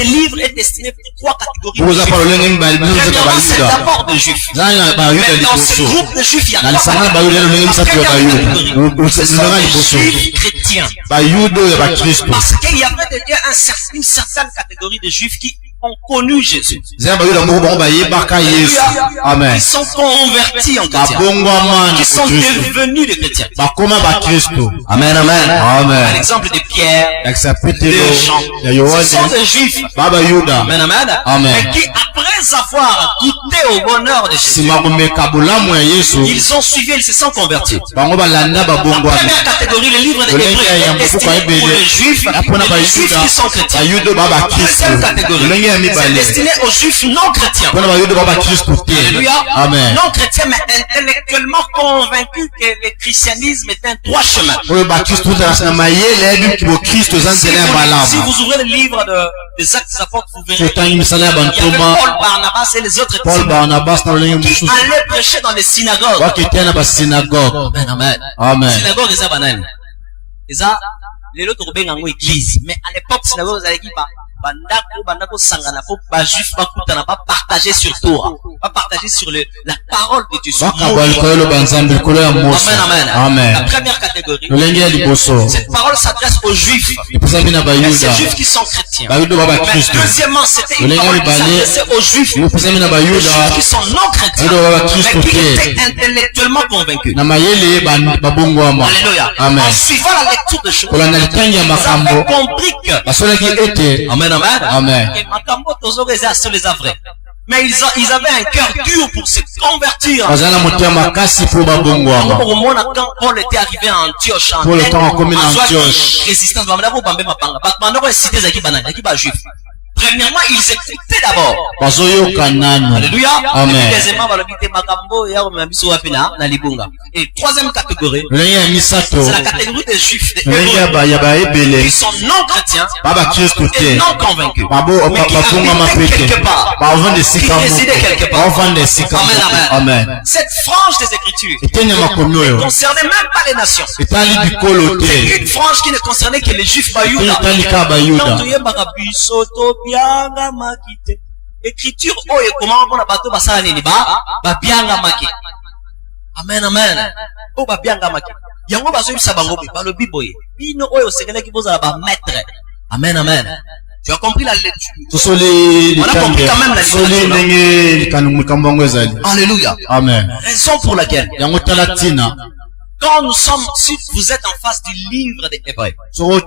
livre est destiné pour 3 catégories de juifs. Premièrement, c'est d'abord des juifs. Mais dans ce groupe de juifs, il y a 3 catégories. Ce sont les juifs chrétiens. Parce qu'il y avait déjà une certaine catégorie de juifs qui ont connu Jésus. Amen. Ils sont convertis en chrétiens. Qui sont devenus des chrétiens. Amen, amen. Par l'exemple de Pierre, de Jean. Ce sont des juifs. Amen, amen. Mais qui, après avoir goûté au bonheur de Jésus, ils ont suivi, ils se sont convertis. La première catégorie, le livre de Hébreux est destiné pour les juifs qui sont chrétiens. Deuxième catégorie, c'est destiné aux juifs non chrétiens. Alléluia. Amen. Non chrétiens, mais intellectuellement convaincus que le christianisme est un droit chemin. Si vous ouvrez le livre des Actes des Apôtres, vous verrez qu'il y avait Paul, Barnabas et les autres qui allaient prêcher dans les synagogues. Amen, amen. Synagogue, c'est ça, et ça, les autres ont église. Mais à l'époque, synagogue, vous avez dit, bandako sangana pour pas juif pas kutana pas partager sur Torah, pas partager sur la parole de Dieu. Amen. La première catégorie, cette parole s'adresse aux juifs. Ces juifs qui sont chrétiens. Mais deuxièmement, c'était une parole qui s'adressait aux juifs. Les juifs qui sont non chrétiens, mais qui étaient intellectuellement convaincus. Alléluia. En suivant la lecture de choses, vous avez compris que Amen. Mais ils avaient un cœur dur pour se convertir. Quand Paul était arrivé à Antioche, premièrement, ils écoutaient d'abord. Alléluia. Et troisième catégorie, c'est la catégorie des juifs, des hébreux, qui sont non chrétiens et non convaincus, mais qui habitaient quelque part, qui résidaient quelque part. Amen. Cette frange des Écritures ne concernait même pas les nations. C'est une frange qui ne concernait que les juifs bayouda. Écriture oyo comment on a bateau basala nini ba bianga maki. Amen, amen. O ba bianga maki. Yango bazo yisa bango ba lo biboye. Bino oyo sekele ki bozala ba maître. Amen, amen. Tu as compris la lecture? On a compris quand même la lecture. Alléluia. Amen. Raison pour laquelle quand nous sommes, si vous êtes en face du livre des Hébreux, vous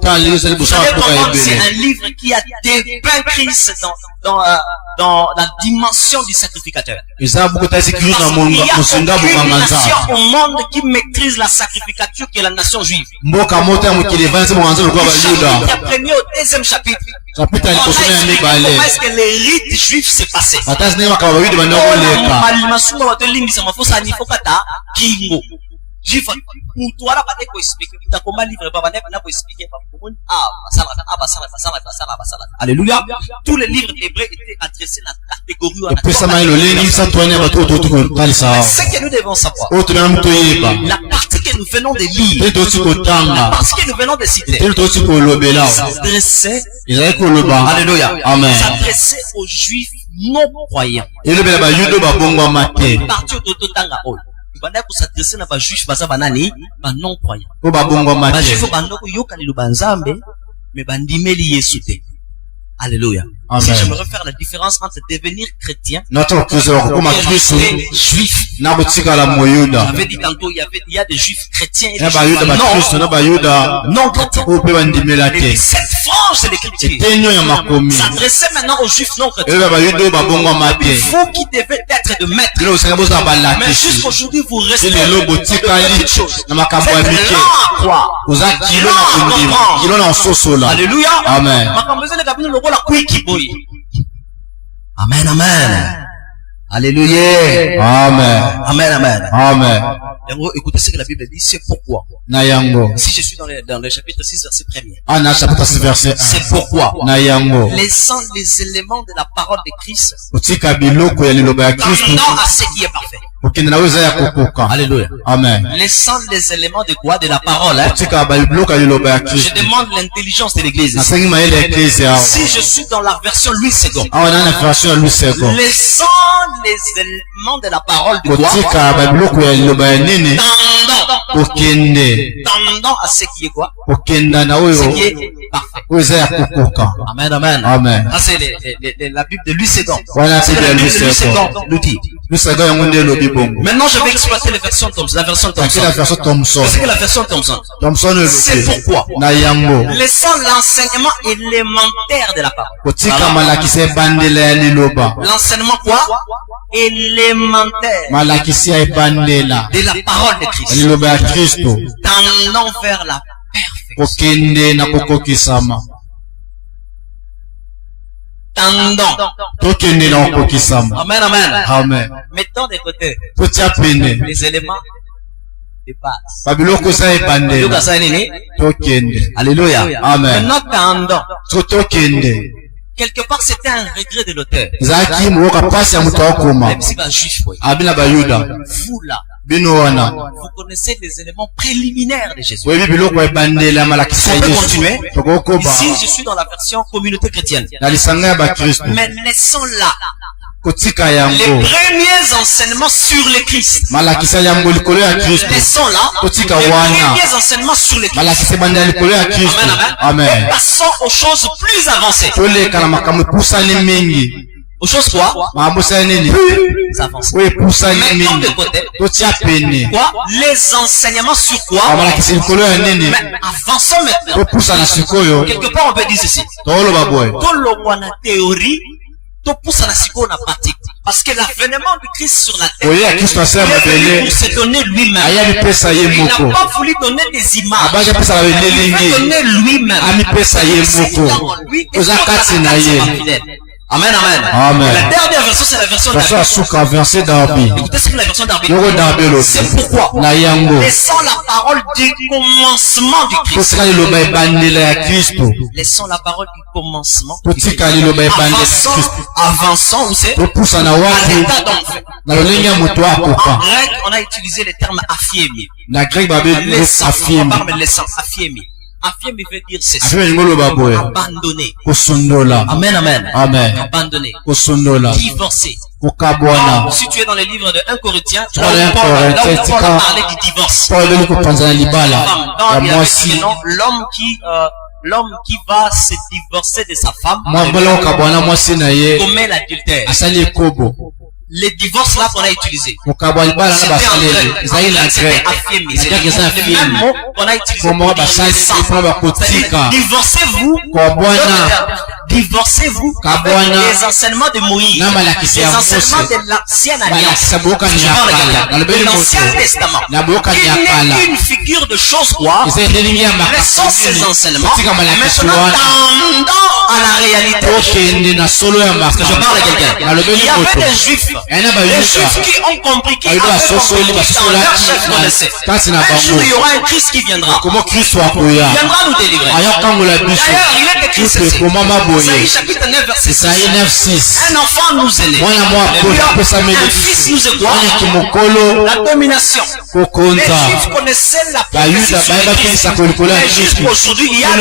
savez comment c'est un livre qui a dépeint Christ dans la dimension du sacrificateur. Parce qu'il y a aucune nation au monde qui maîtrise la sacrificature qui est la nation juive. Chapitre 1er au 2e chapitre. Comment est-ce que les rites juifs s'est passé? Juif, utwala pate ko expliquer, utakoma livre baba na ko expliquer pa komoni Alléluia. Tous les livres hébreux étaient adressés à la catégorie ce que nous devons savoir, la partie que nous venons de lire, la partie que nous venons de citer, s'adressait, alléluia, s'adressait aux juifs non-croyants. Parti au Totanga Hall. Il va s'adresser à juifs, non-croyants. Alléluia. Si j'aimerais faire la différence entre devenir chrétien et rester juif. J'avais dit tantôt, il y a des juifs chrétiens et des juifs non chrétiens. Et cette frange de l'écriture s'adressait maintenant aux juifs non chrétiens. Vous qui devez être de maître. Mais jusqu'aujourd'hui, vous restez de petites choses. Vous êtes là à croire. Vous êtes là à comprendre. Alléluia. Amen. Amen, amen. Alléluia. Amen. Amen, amen. Amen. Écoutez ce que la Bible dit, c'est pourquoi. Si je suis dans le chapitre 6, verset 1. C'est pourquoi. Laissant les éléments de la parole de Christ. Tendant à ce qui est parfait. Alléluia. Amen. Laissant les éléments de quoi? De la parole. Je demande l'intelligence de l'église. Si je suis dans la version Louis II. Laissant les éléments de la parole de quoi? Tendant à ce qui est quoi? Ce qui est parfait. Amen, amen. Amen. Ça c'est la Bible de Louis II. C'est la Bible de Louis II nous dit. Maintenant, je vais exploiter la version Thompson. C'est que la version Thompson. C'est pourquoi. Laissant l'enseignement élémentaire de la parole. L'enseignement quoi? Élémentaire de la parole de Christ. Tendant vers la perfection. Tendant. Amen, amen. Amen. Mettons de côté les éléments de base. Alléluia. Amen. Maintenant, tendant. Quelque part, c'était un regret de l'auteur. Vous là, vous connaissez les éléments préliminaires de Jésus. On peut continuer. Ici, je suis dans la version communauté chrétienne. Mais laissons là les premiers enseignements sur le Christ. Laissons là les premiers enseignements sur le Christ. Amen, amen. Et passons aux choses plus avancées. Aux choses quoi? Plus avancées. Mettons de côté. Quoi? Les enseignements sur quoi? Mais avançons maintenant. Quelque part on peut dire ceci. Théorie. Parce que l'avènement du Christ sur la terre, il est venu pour se donner lui-même. Il n'a pas voulu donner des images. Il veut donner lui-même. Amen, amen. Amen. La dernière version, c'est la version d'Arby. Écoutez ce que la version d'Arby dit. C'est pourquoi, laissant la parole du commencement du Christ. Laissons la parole du commencement du Christ. Avançons, où c'est? À l'état d'enfant. En grec, on a utilisé le terme affirmé. Laissant, affirmé. Affirmer veut dire ceci. Abandonner. Amen, amen. Amen. Abandonner. Divorcer. Si tu es dans les livres de 1 Corinthiens, tu vas parler du divorce. L'homme qui va se divorcer de sa femme commet l'adultère. Les divorces là qu'on a utilisé, c'était affirmé. C'est le même mot qu'on a utilisé pour divorcez-vous. Divorcez-vous avec les enseignements de Moïse, les enseignements de l'ancienne alliance, de l'ancien testament. Il n'est qu'une figure de choses quoi. Laissons ces enseignements. Maintenant, tendant à la réalité. Parce que je parle à quelqu'un. Il y avait des juifs Les Juifs qui ont compris qu'il y avait un chef connaissait. Un jour, il y aura un Christ qui viendra. Il viendra nous délivrer. D'ailleurs, il est écrit ceci. Isaïe chapitre 9, verset 6. Un enfant nous est né. Un fils nous est quoi? La domination. Les Juifs connaissaient la prophétie sur le Christ. Mais jusqu'aujourd'hui, il y a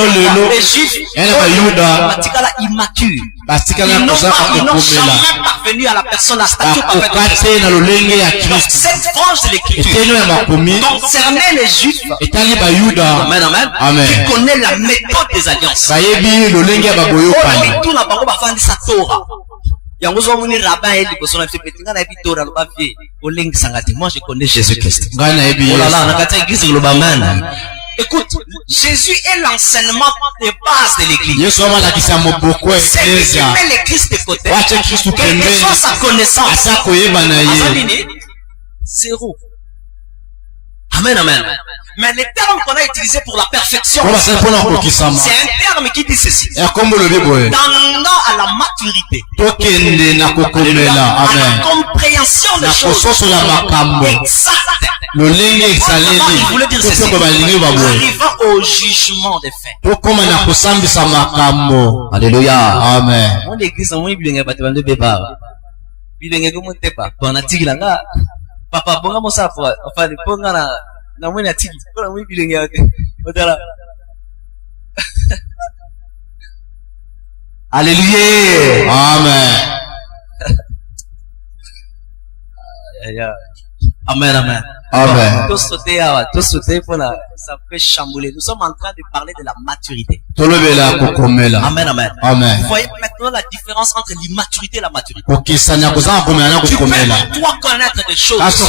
des Juifs immatures. Ils n'ont jamais parvenu à la personne, la statue parfaite de Christ. Cette branche de l'écriture concernait les Juifs. Amen, amen. Qui connaît la méthode des alliances. Moi je connais Jésus-Christ. Écoute, Jésus est l'enseignement de base de l'église. C'est lui qui met l'église de côté. Quelle que soit sa connaissance. Zéro. Amen, amen. Mais le terme qu'on a utilisé pour la perfection, c'est un terme qui dit ceci. Tendant à la maturité, à la compréhension des choses exactes. Il voulait dire ceci. Arrivant au jugement des faits. Alléluia. Amen. Mon église, on est bien battu de bébé. Bien comme on t'es pas. On a tiré là. Papa, bon, comment ça pour enfin le bon là. Na mwenye tiki, kuna mwenye bilenge yake. Odala. Alléluia. Amen. Amen, amen. Amen. Tout sauter, ça peut chambouler. Nous sommes en train de parler de la maturité. Amen, amen. Amen. Vous voyez maintenant la différence entre l'immaturité et la maturité. Tu peux toi connaître des choses. Tu peux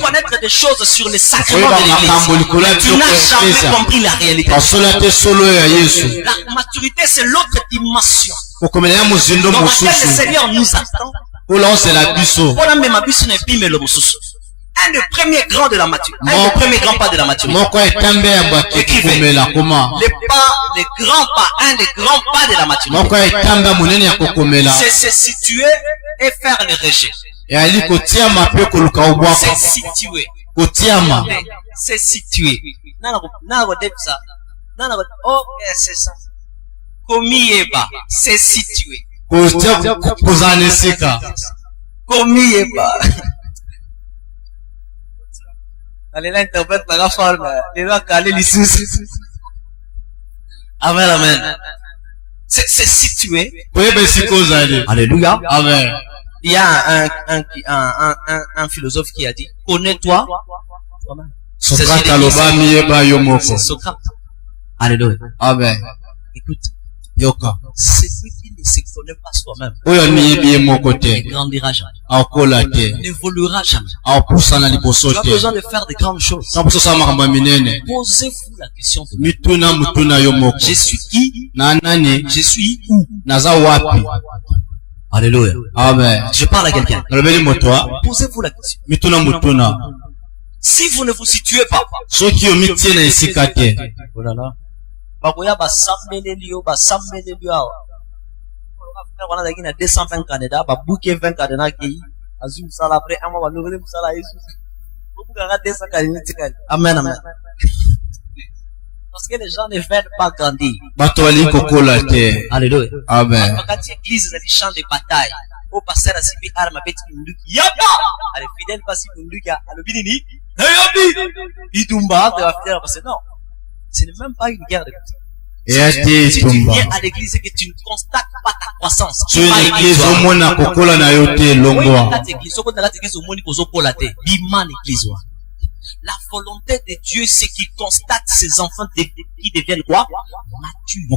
connaître des choses sur les sacrements de l'église. Tu n'as jamais compris la réalité. La maturité, c'est l'autre dimension. Dans laquelle le Seigneur nous attend. Un des premiers grands de la maturité. Un des premiers grands pas de la maturité. Écrivez. Les grands pas. Un des grands pas de la maturité. C'est se situer et faire le rejet. C'est situer. C'est situer. Oh, c'est ça. Komieba. C'est situer. Komieba. Allez là, interprète la forme. Les lois calées les sous. Amen, amen. C'est situé. Alléluia. Amen. Il y a un philosophe qui a dit, connais-toi. C'est Socrate. Alléluia. Amen. Écoute. Yoka. C'est lui qui ne se connaît pas soi-même. Ne grandira jamais. N'évoluera jamais. Tu as besoin de faire de grandes choses. Posez-vous la question de je suis qui? Je suis où? Alléluia. Amen. Je parle à quelqu'un. Posez-vous la question. Si vous ne vous situez pas, oh là là. Bakoya basambelelio awa. On a 220 candidats, ba bouquet 20 candidats qui azum sala après un mois nous sala Jésus. Amen, amen. Parce que les gens ne veulent pas grandir. Alléluia. Amen. Quand l'église a des champs de bataille, au passer à Sibi Arma Beti Munduki, Yaba! Les fidèles passent Munduki à l'Obinini, Nayobi! Idumba, de la fidèle passer. Non. Ce n'est même pas une guerre de coups. Si tu viens à l'église et que tu ne constates pas ta croissance, tu es l'église au monde à Kokola na yote longwa. La volonté de Dieu, c'est qu'il constate ses enfants qui deviennent quoi? Matures.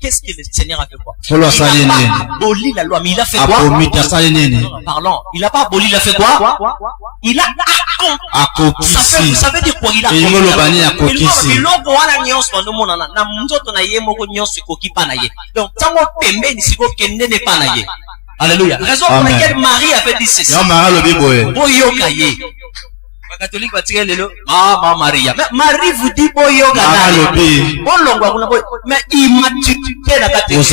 Qu'est-ce que le Seigneur a fait quoi? Il n'a pas aboli la loi, mais il a fait quoi? Parlons. Il n'a pas aboli, il a fait quoi? Il a accompli. Ça veut dire quoi? Il a accompli. Biloko wana nyonso ndomona na mtoto na ye moko nyonso ekoki pa na ye. Donc tango pembeni siko kende ne pa na ye. Alléluia. Raison pour laquelle Marie avait dit ceci. Boyokaye. Catholique va tirer le Mama Maria. Mais Marie vous dit boyoka. Mais immaturité la catégorie.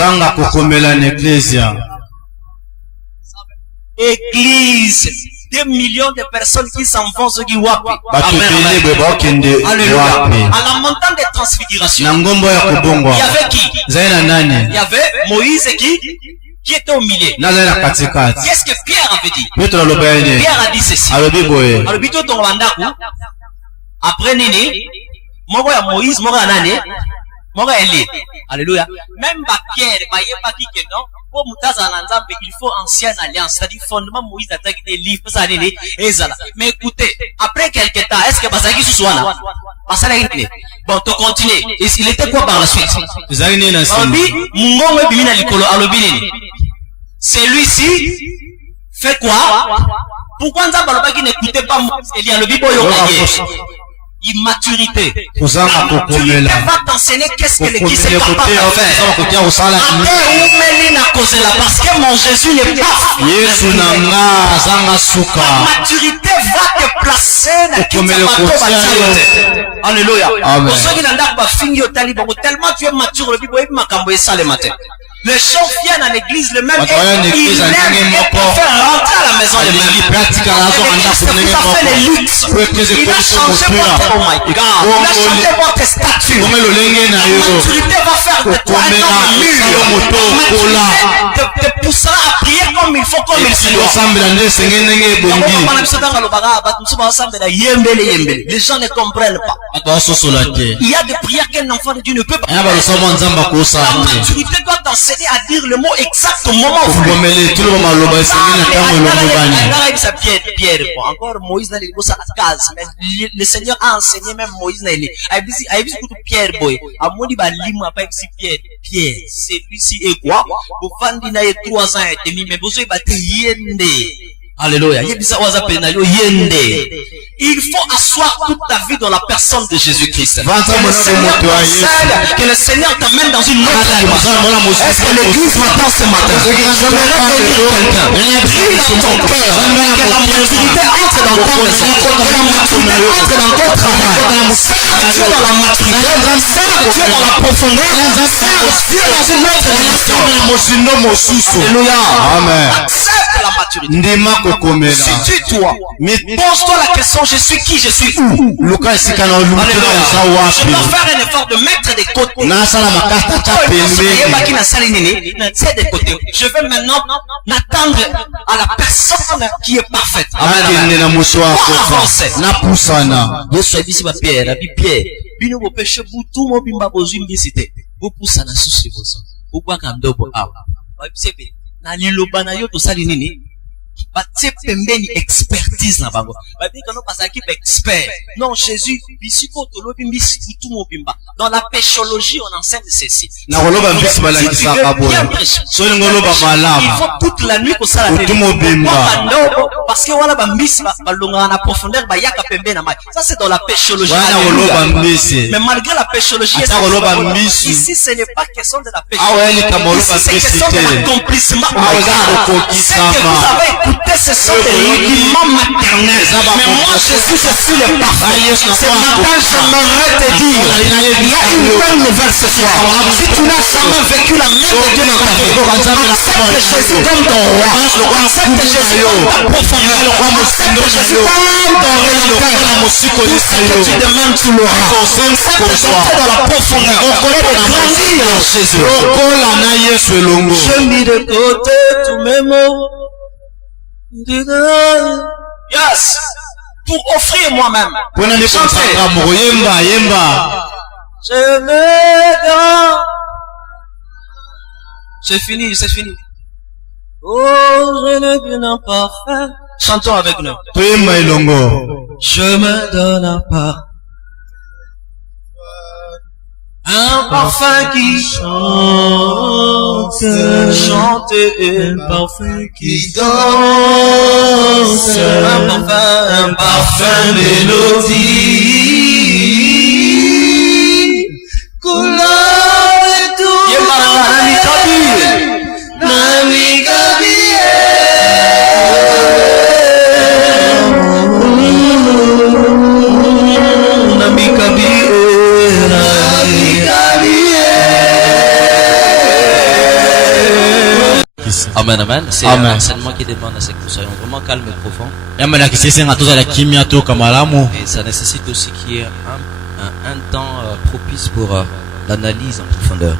Église. Des millions de personnes qui s'en vont, ceux qui wapent. Alléluia. À la montagne des transfigurations, il y avait qui? Il y avait Moïse qui était au milieu. Qu'est-ce que Pierre avait dit? Pierre a dit ceci. Après Nini, Moïse, Moïse, Alléluia. Même Pierre, il faut ancienne alliance, c'est-à-dire fondement Moïse attaque des livres, ça allait mais écoutez, après quelques temps, est-ce que Basaki se soit là? Bon, tu continues. Il était quoi par la suite? Celui-ci fait quoi? Pourquoi Nzambalobaki n'écoutait pas Moïse? Il y a le immaturité. L'immaturité va t'enseigner qu'est-ce que l'Église est capable de faire. Parce que mon Jésus n'est pas. La maturité va te placer dans la Alléluia. Tellement tu es mature, le matin. Les gens viennent à l'église le même et ils l'aiment pour faire rentrer à la maison le même. Il a changé votre, oh my God, il a changé votre statut. La maturité va faire de toi un homme mûr. La maturité te poussera à prier comme il faut, comme il se doit. Les gens ne comprennent pas. Il y a des prières qu'un enfant de Dieu ne peut pas faire. La maturité doit t'enseigner à dire le mot exact au moment où Pierre, encore Moïse n'a pas sa case, mais le Seigneur a enseigné même Moïse n'a pas Pierre boy, à mon dit limo pas Pierre, celui-ci est quoi? Vous vendez n'a 3 ans et demi, mais vous avez battu yende. Alléluia. Il faut asseoir toute ta vie dans la personne de Jésus-Christ. Que le Seigneur t'amène dans une autre dimension. Est-ce que l'église m'attend ce matin? J'aimerais bénir quelqu'un. Prie dans ton cœur. Que la maturité entre dans ton maison. Que la maturité entre dans ton travail. Dieu dans la maturité. Dieu dans la profondeur. Dieu dans une autre dimension. Alléluia. Amen. Accepte la maturité. Situe-toi. Pose-toi la question, je suis qui, je suis où? Je dois faire un effort de mettre des côtés. Je vais maintenant m'attendre à la personne qui est parfaite. Expertise na bango. Expert. Non, Jésus, dans la péchologie, on enseigne ceci. Il faut toute la nuit que ça parce que voilà, en profondeur, ça c'est dans la péchologie. Mais malgré la péchologie, ici ce n'est pas question de la péchologie. Ici c'est question de l'accomplissement. C'est que vous avez écouté, ce sont des rudiments maternels. Mais moi, Jésus, je suis le parfait. Ce matin, j'aimerais te dire, il y a une bonne nouvelle ce soir. Si tu n'as jamais vécu la main de Dieu dans ta vie, accepte Jésus comme ton roi. Accepte Jésus comme ta profondeur. Accepte Jésus comme ton rédempteur. Tout ce que tu demandes, tu l'auras. Accepte d'entrer dans la profondeur. Pour grandir en Jésus. Je mis de côté tous mes mots. Yes, pour offrir moi-même. C'est fini, c'est fini. Oh, je n'ai bien parfait. Chantons avec nous. Je me donne un pas. Un parfum qui chante, un parfum qui danse, un parfum mélodie, couleur et tout. Amen, amen. C'est un enseignement qui demande à ce que nous soyons vraiment calmes et profonds. Et ça nécessite aussi qu'il y ait un temps propice pour l'analyse en profondeur.